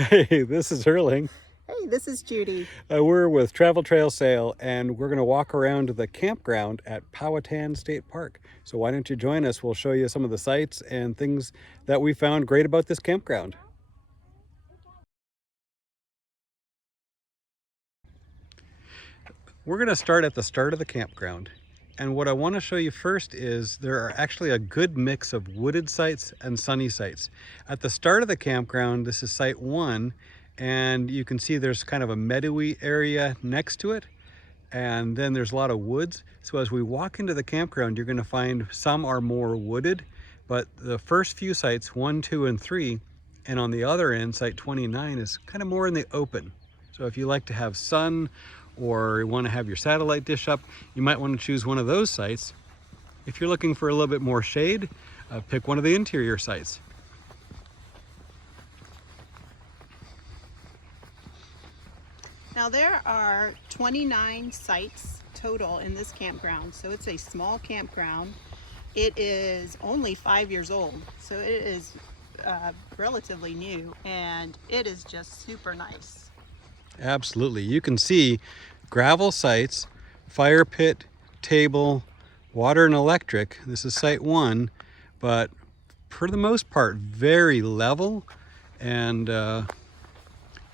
Hey, this is Erling. Hey, this is Judy. We're with Travel Trail Sail, and we're going to walk around the campground at Powhatan State Park. So why don't you join us? We'll show you some of the sights and things that we found great about this campground. We're going to start at the start of the campground. And what I want to show you first is there are actually a good mix of wooded sites and sunny sites. At the start of the campground, this is site 1, and you can see there's kind of a meadowy area next to it, and then there's a lot of woods. So as we walk into the campground, you're going to find some are more wooded, but the first few sites, 1, 2, and 3, and on the other end, site 29, is kind of more in the open. So if you like to have sun or you want to have your satellite dish up, you might want to choose one of those sites. If you're looking for a little bit more shade, pick one of the interior sites. Now there are 29 sites total in this campground, so it's a small campground. It is only 5 years old, so it is relatively new, and it is just super nice. Absolutely. You can see gravel sites, fire pit, table, water and electric. This is site 1, but for the most part, very level and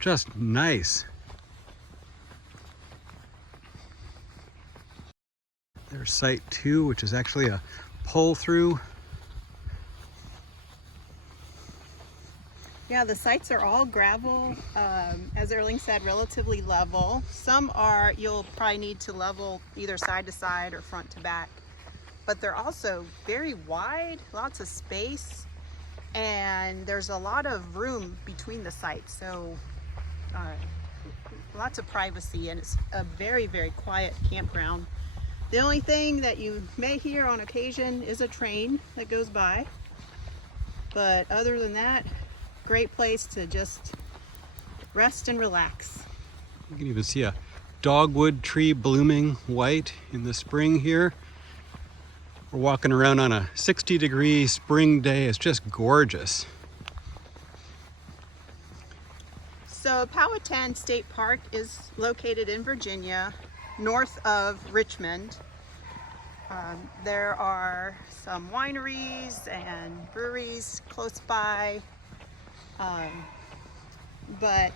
just nice. There's site 2, which is actually a pull through. Yeah, the sites are all gravel, as Erling said, relatively level. Some are, you'll probably need to level either side to side or front to back, but they're also very wide, lots of space, and there's a lot of room between the sites, so lots of privacy, and it's a very, very quiet campground. The only thing that you may hear on occasion is a train that goes by, but other than that, great place to just rest and relax. You can even see a dogwood tree blooming white in the spring here. We're walking around on a 60-degree spring day. It's just gorgeous. So Powhatan State Park is located in Virginia, north of Richmond. There are some wineries and breweries close by. But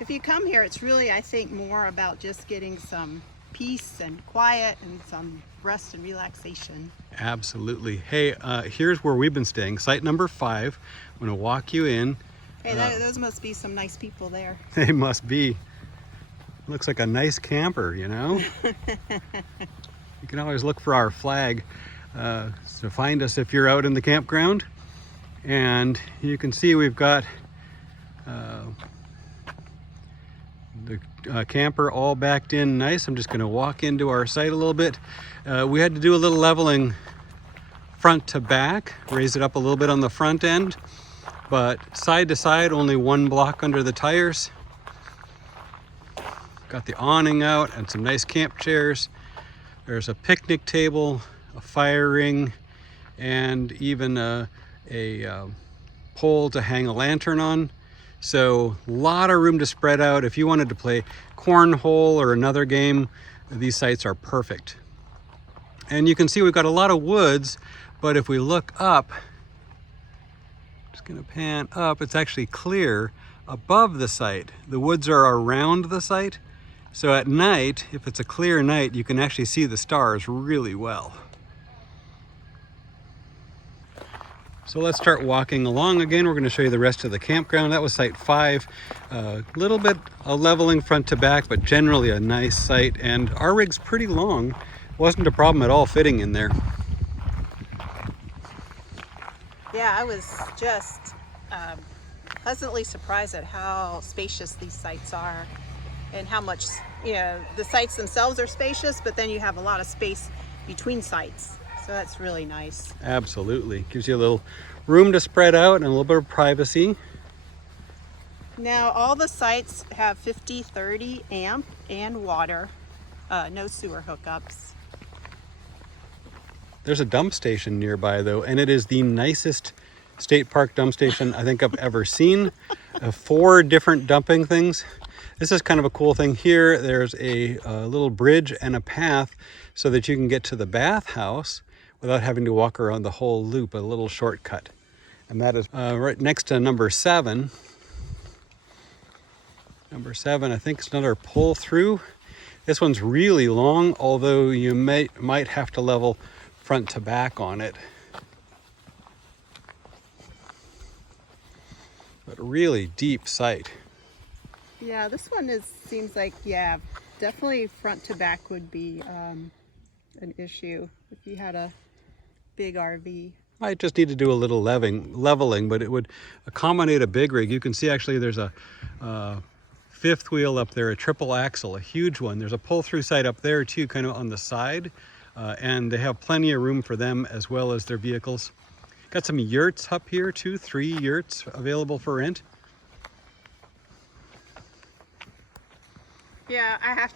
if you come here, it's really, I think, more about just getting some peace and quiet and some rest and relaxation. Absolutely. Hey, here's where we've been staying, site number 5. I'm going to walk you in. Hey, those must be some nice people there. They must be. Looks like a nice camper, you know? You can always look for our flag to find us if you're out in the campground. And you can see we've got the camper all backed in nice. I'm just going to walk into our site a little bit. We had to do a little leveling front to back, raise it up a little bit on the front end, but side to side, only 1 block under the tires. Got the awning out and some nice camp chairs. There's a picnic table, a fire ring, and even a pole to hang a lantern on. So a lot of room to spread out. If you wanted to play cornhole or another game, these sites are perfect. And you can see we've got a lot of woods, but if we look up, just gonna pan up, it's actually clear above the site. The woods are around the site. So at night, if it's a clear night, you can actually see the stars really well. So let's start walking along again. We're going to show you the rest of the campground. That was site 5. A little bit of leveling front to back, but generally a nice site. And our rig's pretty long. Wasn't a problem at all fitting in there. Yeah, I was just pleasantly surprised at how spacious these sites are and how much, the sites themselves are spacious, but then you have a lot of space between sites. So that's really nice. Absolutely. Gives you a little room to spread out and a little bit of privacy. Now all the sites have 50/30 amp and water, no sewer hookups. There's a dump station nearby though, and it is the nicest state park dump station I think I've ever seen. 4 different dumping things. This is kind of a cool thing here. There's a little bridge and a path so that you can get to the bathhouse without having to walk around the whole loop, a little shortcut. And that is right next to number 7. Number 7, I think, is another pull through. This one's really long, although you might have to level front to back on it. But a really deep site. Yeah, this one seems like, yeah, definitely front to back would be an issue if you had a big RV. Might just need to do a little leveling, but it would accommodate a big rig. You can see actually there's a 5th wheel up there, a triple axle, a huge one. There's a pull-through site up there too, kind of on the side, and they have plenty of room for them as well as their vehicles. Got some yurts up here too, 3 yurts available for rent. Yeah,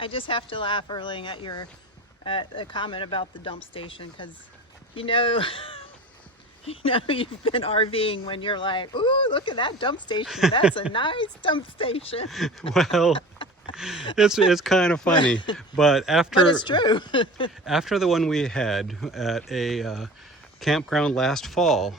I just have to laugh, Erling, at your a comment about the dump station, because you've been RVing when you're like, ooh, look at that dump station. That's a nice dump station. Well, it's kind of funny, but But it's true. after the one we had at a campground last fall,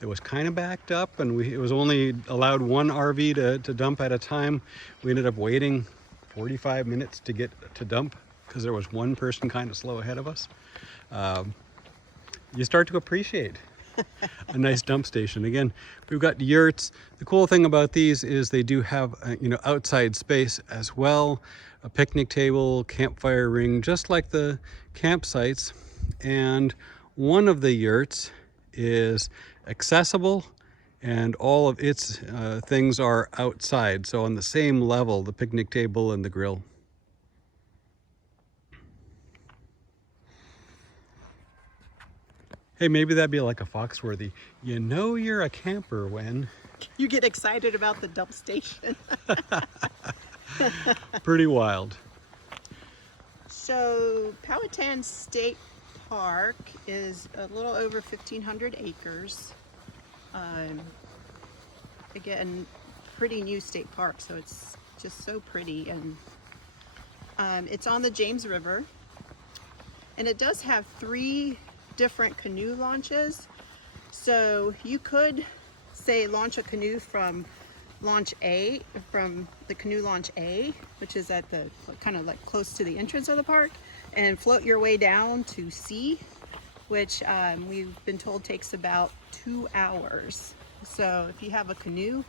it was kind of backed up, and it was only allowed 1 RV to dump at a time. We ended up waiting 45 minutes to get to dump because there was one person kind of slow ahead of us. You start to appreciate a nice dump station. Again, we've got yurts. The cool thing about these is they do have outside space as well, a picnic table, campfire ring, just like the campsites. And one of the yurts is accessible, and all of its things are outside, so on the same level, the picnic table and the grill. Hey, maybe that'd be like a Foxworthy. You know you're a camper when You get excited about the dump station. pretty wild. So Powhatan State Park is a little over 1,500 acres. Again, pretty new state park, so it's just so pretty, and it's on the James River, and it does have 3 different canoe launches. So you could say launch a canoe from the canoe launch A, which is at the kind of like close to the entrance of the park, and float your way down to C, which we've been told takes about 2 hours. So if you have a canoe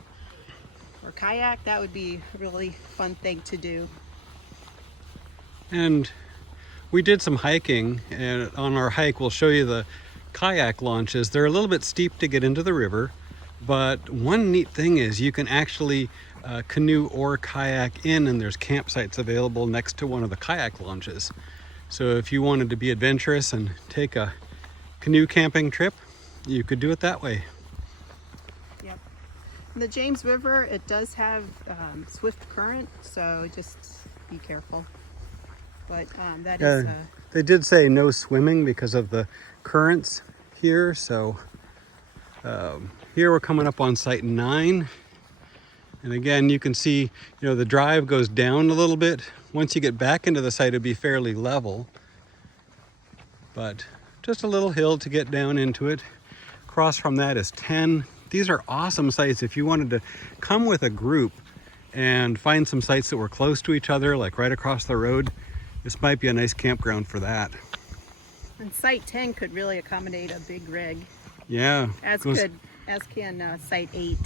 or kayak, that would be a really fun thing to do. And we did some hiking, and on our hike we'll show you the kayak launches. They're a little bit steep to get into the river, but one neat thing is you can actually canoe or kayak in, and there's campsites available next to one of the kayak launches. So if you wanted to be adventurous and take a canoe camping trip, you could do it that way. Yep. The James River, it does have swift current, so just be careful. But that is... They did say no swimming because of the currents here. So here we're coming up on site 9. And again, you can see, the drive goes down a little bit. Once you get back into the site, it'd be fairly level. But just a little hill to get down into it. Across from that is 10. These are awesome sites if you wanted to come with a group and find some sites that were close to each other, like right across the road. This might be a nice campground for that. And site 10 could really accommodate a big rig. Yeah. As can site 8.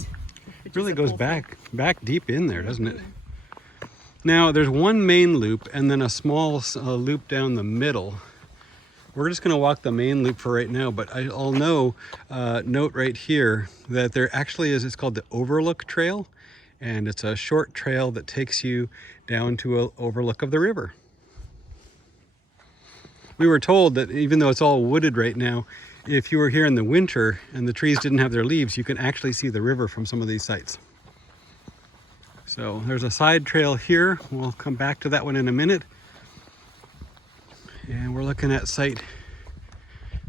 It really goes back deep in there, doesn't it? Now there's one main loop and then a small loop down the middle. We're just going to walk the main loop for right now, but I'll note right here that there actually is, it's called the Overlook Trail, and it's a short trail that takes you down to an overlook of the river. We were told that even though it's all wooded right now, if you were here in the winter and the trees didn't have their leaves, you can actually see the river from some of these sites. So there's a side trail here. We'll come back to that one in a minute. And we're looking at site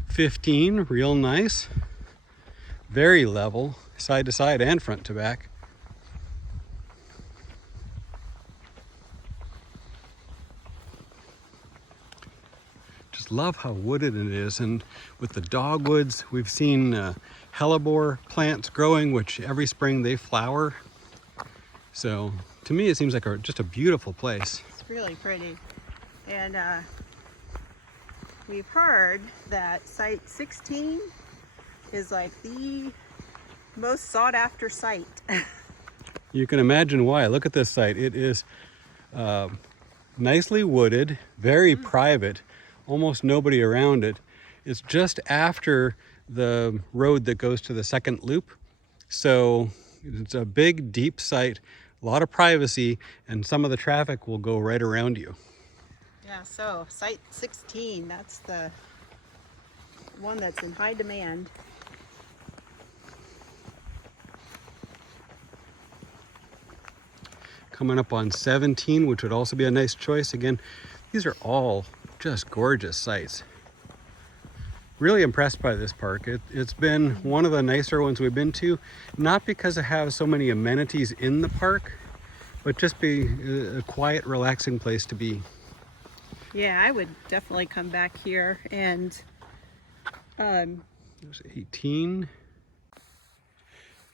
15, real nice. very level, side to side and front to back. Just love how wooded it is, and with the dogwoods, we've seen hellebore plants growing, which every spring they flower. So to me, it seems like just a beautiful place. It's really pretty. And we've heard that site 16 is like the most sought after site. You can imagine why. Look at this site. It is nicely wooded, very private, almost nobody around it. It's just after the road that goes to the second loop. So it's a big, deep site, a lot of privacy, and some of the traffic will go right around you. Yeah, so site 16, that's the one that's in high demand. Coming up on 17, which would also be a nice choice. Again, these are all just gorgeous sites. Really impressed by this park. It's been one of the nicer ones we've been to, not because it has so many amenities in the park, but just be a quiet, relaxing place to be. Yeah, I would definitely come back here. And There's 18.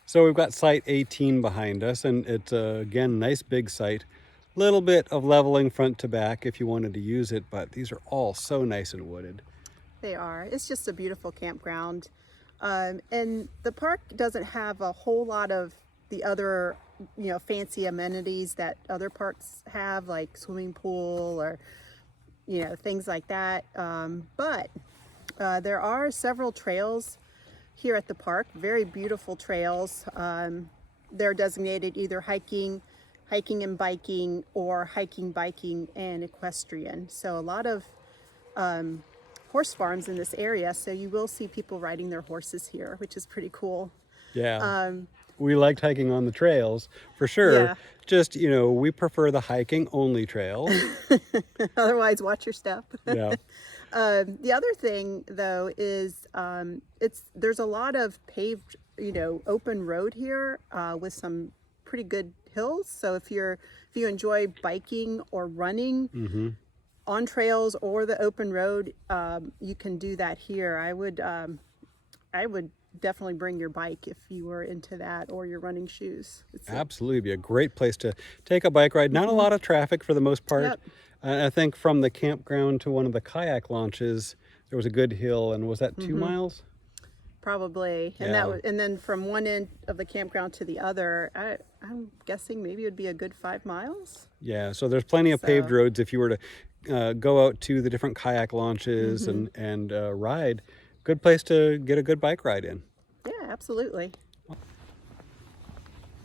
So we've got site 18 behind us, and it's again, nice big site. Little bit of leveling front to back if you wanted to use it, but these are all so nice and wooded. they are. It's just a beautiful campground. And the park doesn't have a whole lot of the other, fancy amenities that other parks have, like swimming pool or, things like that. But there are several trails here at the park, very beautiful trails. They're designated either hiking and biking, or hiking, biking, and equestrian. So a lot of horse farms in this area, so you will see people riding their horses here, which is pretty cool. Yeah. We liked hiking on the trails for sure. Yeah. Just, we prefer the hiking only trails. Otherwise, watch your step. Yeah. The other thing, though, is there's a lot of paved, open road here with some pretty good hills. So if you enjoy biking or running on trails or the open road, you can do that here. I would definitely bring your bike if you were into that, or your running shoes. Absolutely, be a great place to take a bike ride. Not a lot of traffic for the most part. Yep. I think from the campground to one of the kayak launches, there was a good hill, and was that 2 miles? Probably. And Yeah. and then from one end of the campground to the other, I'm guessing maybe it would be a good 5 miles. Yeah, so there's plenty of paved So- roads if you were to go out to the different kayak launches and ride. Good place to get a good bike ride in. Yeah, absolutely.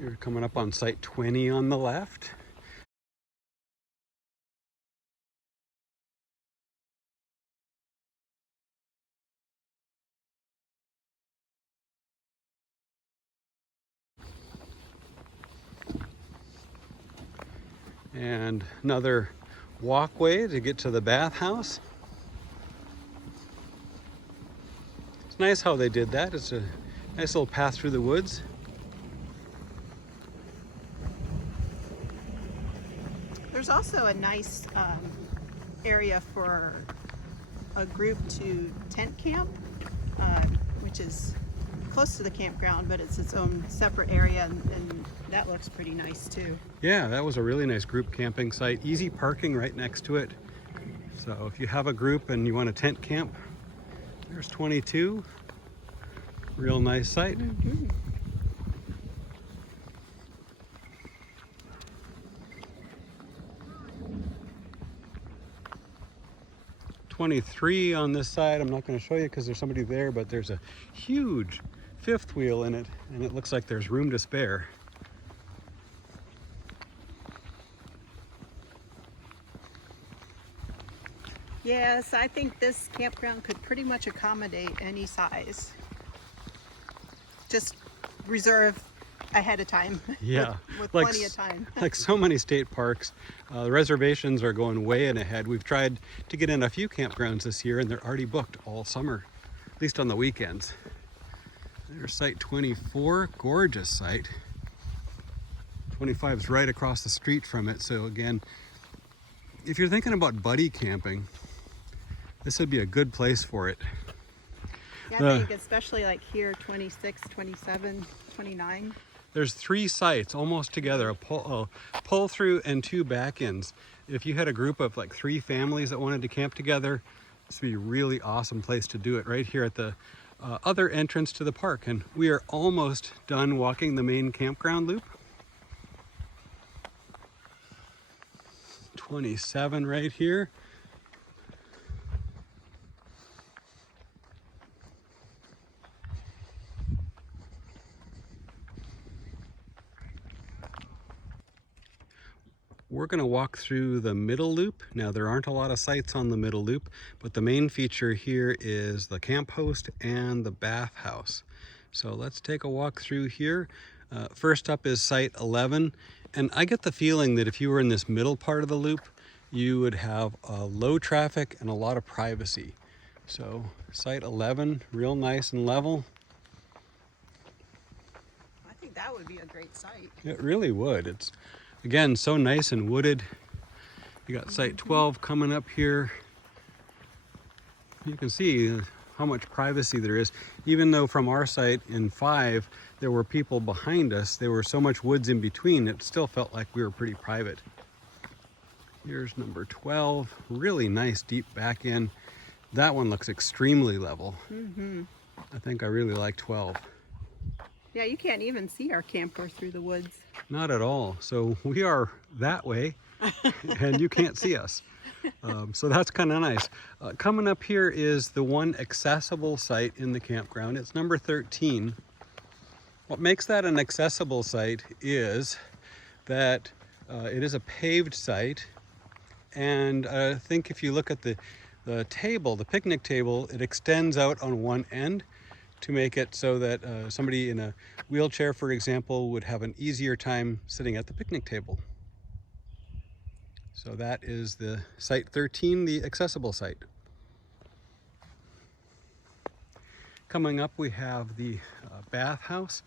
You're coming up on site 20 on the left. And another walkway to get to the bathhouse. It's nice how they did that. It's a nice little path through the woods. There's also a nice area for a group to tent camp, which is close to the campground, but it's its own separate area, and that looks pretty nice too. Yeah, that was a really nice group camping site. Easy parking right next to it. So if you have a group and you want to tent camp, there's 22. Real nice site. 23 on this side. I'm not going to show you because there's somebody there, but there's a huge fifth wheel in it, and it looks like there's room to spare. Yes, I think this campground could pretty much accommodate any size. Just reserve ahead of time. Yeah, with like plenty of time. Like so many state parks, the reservations are going way in ahead. We've tried to get in a few campgrounds this year, and they're already booked all summer, at least on the weekends. There's site 24, gorgeous site. 25 is right across the street from it. So again, if you're thinking about buddy camping, this would be a good place for it. Yeah, I think especially like here, 26, 27, 29. There's 3 sites almost together, a pull through and 2 back ends. If you had a group of like 3 families that wanted to camp together, this would be a really awesome place to do it, right here at the other entrance to the park. And we are almost done walking the main campground loop. 27 right here. We're going to walk through the middle loop. Now there aren't a lot of sites on the middle loop, but the main feature here is the camp host and the bathhouse. So let's take a walk through here. First up is site 11, and I get the feeling that if you were in this middle part of the loop, you would have low traffic and a lot of privacy. So site 11, real nice and level. I think that would be a great site. It really would. It's again so nice and wooded. You got site 12 coming up here. You can see how much privacy there is. Even though from our site in 5 there were people behind us, there were so much woods in between, it still felt like we were pretty private. Here's number 12, really nice deep back in. That one looks extremely level. I think I really like 12. Yeah, you can't even see our camper through the woods. Not at all. So we are that way and you can't see us. So that's kind of nice. Coming up here is the one accessible site in the campground. It's number 13. What makes that an accessible site is that it is a paved site. And I think if you look at the table, the picnic table, it extends out on one end to make it so that somebody in a wheelchair, for example, would have an easier time sitting at the picnic table. So that is the site 13, the accessible site. Coming up, we have the bathhouse.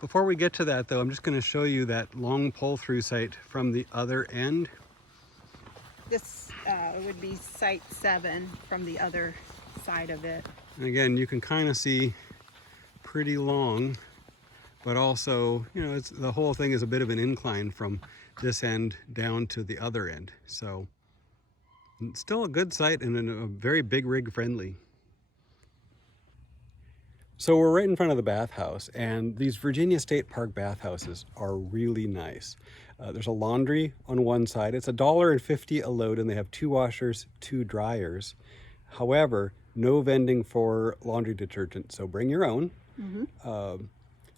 Before we get to that though, I'm just going to show you that long pull-through site from the other end. This would be site 7 from the other side of it. And again, you can kind of see pretty long, but also, you know, the whole thing is a bit of an incline from this end down to the other end. So it's still a good site and a very big rig friendly. So we're right in front of the bathhouse, and these Virginia State Park bathhouses are really nice. There's a laundry on one side. It's $1.50 a load, and they have 2 washers, 2 dryers. However, no vending for laundry detergent, so bring your own.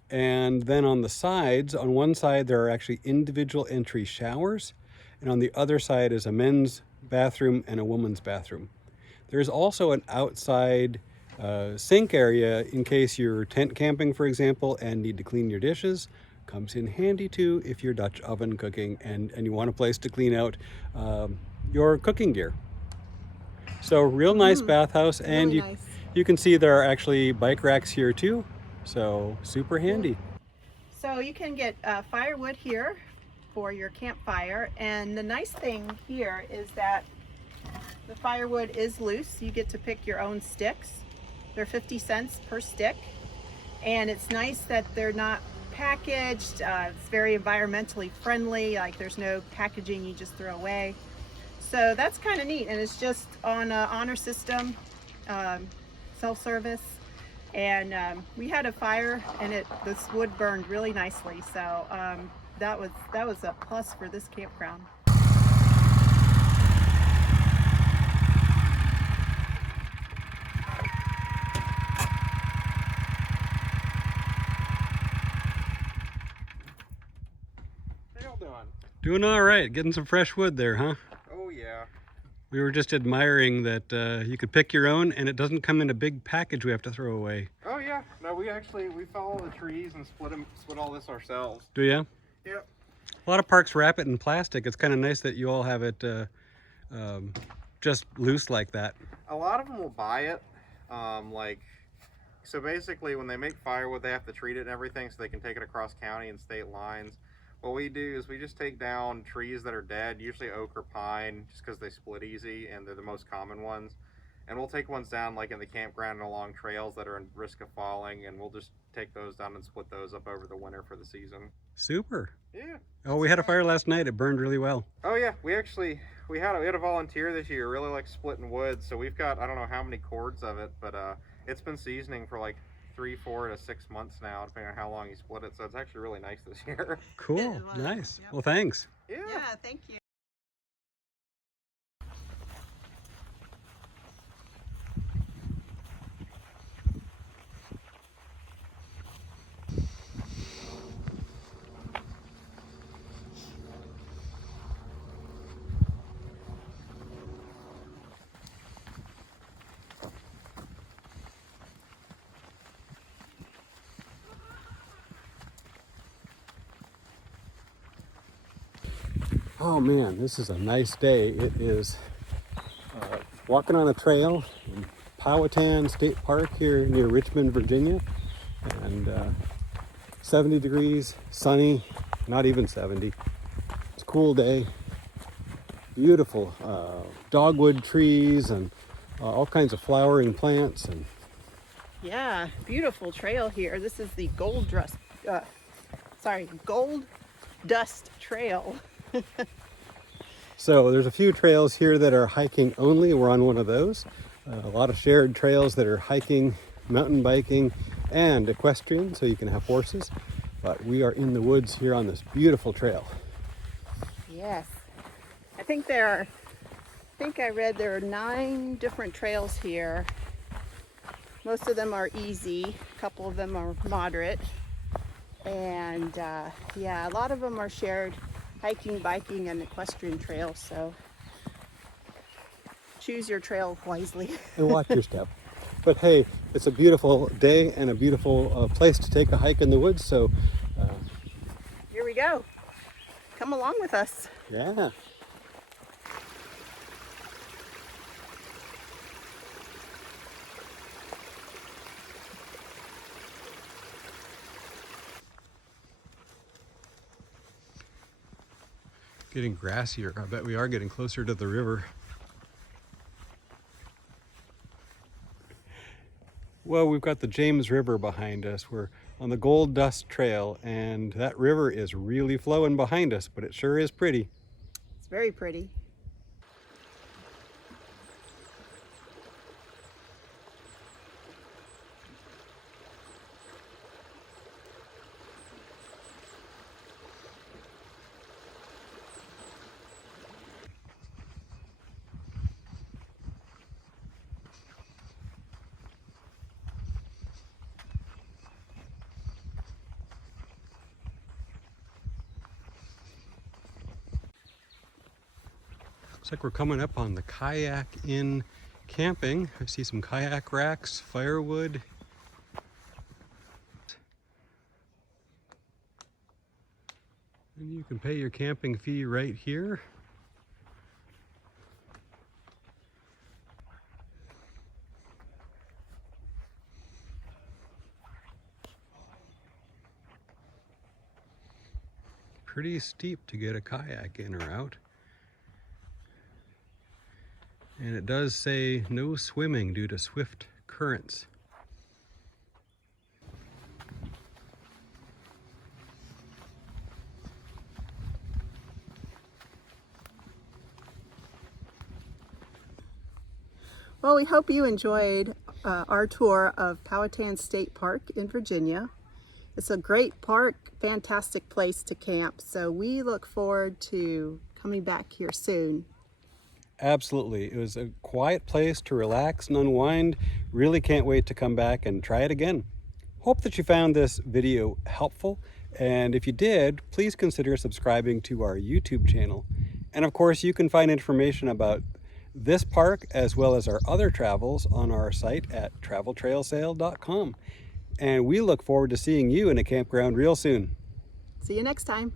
And then on the sides, on one side there are actually individual entry showers, and on the other side is a men's bathroom and a woman's bathroom. There's also an outside sink area in case you're tent camping, for example, and need to clean your dishes. Comes in handy too if you're Dutch oven cooking and you want a place to clean out your cooking gear. So real nice bathhouse, and Really nice. you can see there are actually bike racks here too, so super handy. So you can get firewood here for your campfire, and the nice thing here is that the firewood is loose. You get to pick your own sticks. They're 50 cents per stick, and it's nice that they're not packaged. It's very environmentally friendly, like there's no packaging you just throw away. So that's kind of neat, and it's just on an honor system, self-service. And we had a fire, and this wood burned really nicely. So that was a plus for this campground. How y'all doing? Doing all right, getting some fresh wood there, huh? Oh yeah. We were just admiring that you could pick your own, and it doesn't come in a big package we have to throw away. Oh yeah. No, we follow the trees and split all this ourselves. Do you? Yep. A lot of parks wrap it in plastic. It's kind of nice that you all have it just loose like that. A lot of them will buy it, like So basically, when they make firewood, they have to treat it and everything so they can take it across county and state lines. What we do is we just take down trees that are dead, usually oak or pine, just because they split easy and they're the most common ones. And we'll take ones down like in the campground and along trails that are in risk of falling, and we'll just take those down and split those up over the winter for the season. Super. Yeah. Oh, we had a fire last night. It burned really well. Oh yeah, we had a volunteer this year, really like splitting wood. So we've got, I don't know how many cords of it, but it's been seasoning for like 3, 4 to 6 months now, depending on how long you split it. So it's actually really nice this year. Cool. It was. Nice. Yep. Well, thanks. Yeah. Yeah, thank you. Oh man, this is a nice day. It is walking on a trail in Powhatan State Park here near Richmond, Virginia. And 70 degrees, sunny, not even 70. It's a cool day. Beautiful dogwood trees and all kinds of flowering plants. And Yeah, beautiful trail here. This is the Gold Dust Trail. so there's a few trails here that are hiking only. We're on one of those. A lot of shared trails that are hiking, mountain biking, and equestrian, so you can have horses. But we are in the woods here on this beautiful trail. Yes. I think I read there are 9 different trails here. Most of them are easy, a couple of them are moderate. And yeah, a lot of them are shared hiking, biking, and equestrian trails, so choose your trail wisely. And watch your step. But hey, it's a beautiful day and a beautiful place to take a hike in the woods, so Here we go. Come along with us. yeah. Getting grassier. I bet we are getting closer to the river. Well, we've got the James River behind us. We're on the Gold Dust Trail, and that river is really flowing behind us, but it sure is pretty. It's very pretty. Looks like we're coming up on the Kayak Inn camping. I see some kayak racks, firewood. And you can pay your camping fee right here. Pretty steep to get a kayak in or out. And it does say no swimming due to swift currents. Well, we hope you enjoyed our tour of Powhatan State Park in Virginia. It's a great park, fantastic place to camp, so we look forward to coming back here soon. Absolutely. It was a quiet place to relax and unwind. Really can't wait to come back and try it again. Hope that you found this video helpful, and if you did, please consider subscribing to our YouTube channel. And of course, you can find information about this park as well as our other travels on our site at traveltrailsail.com. And we look forward to seeing you in a campground real soon. See you next time.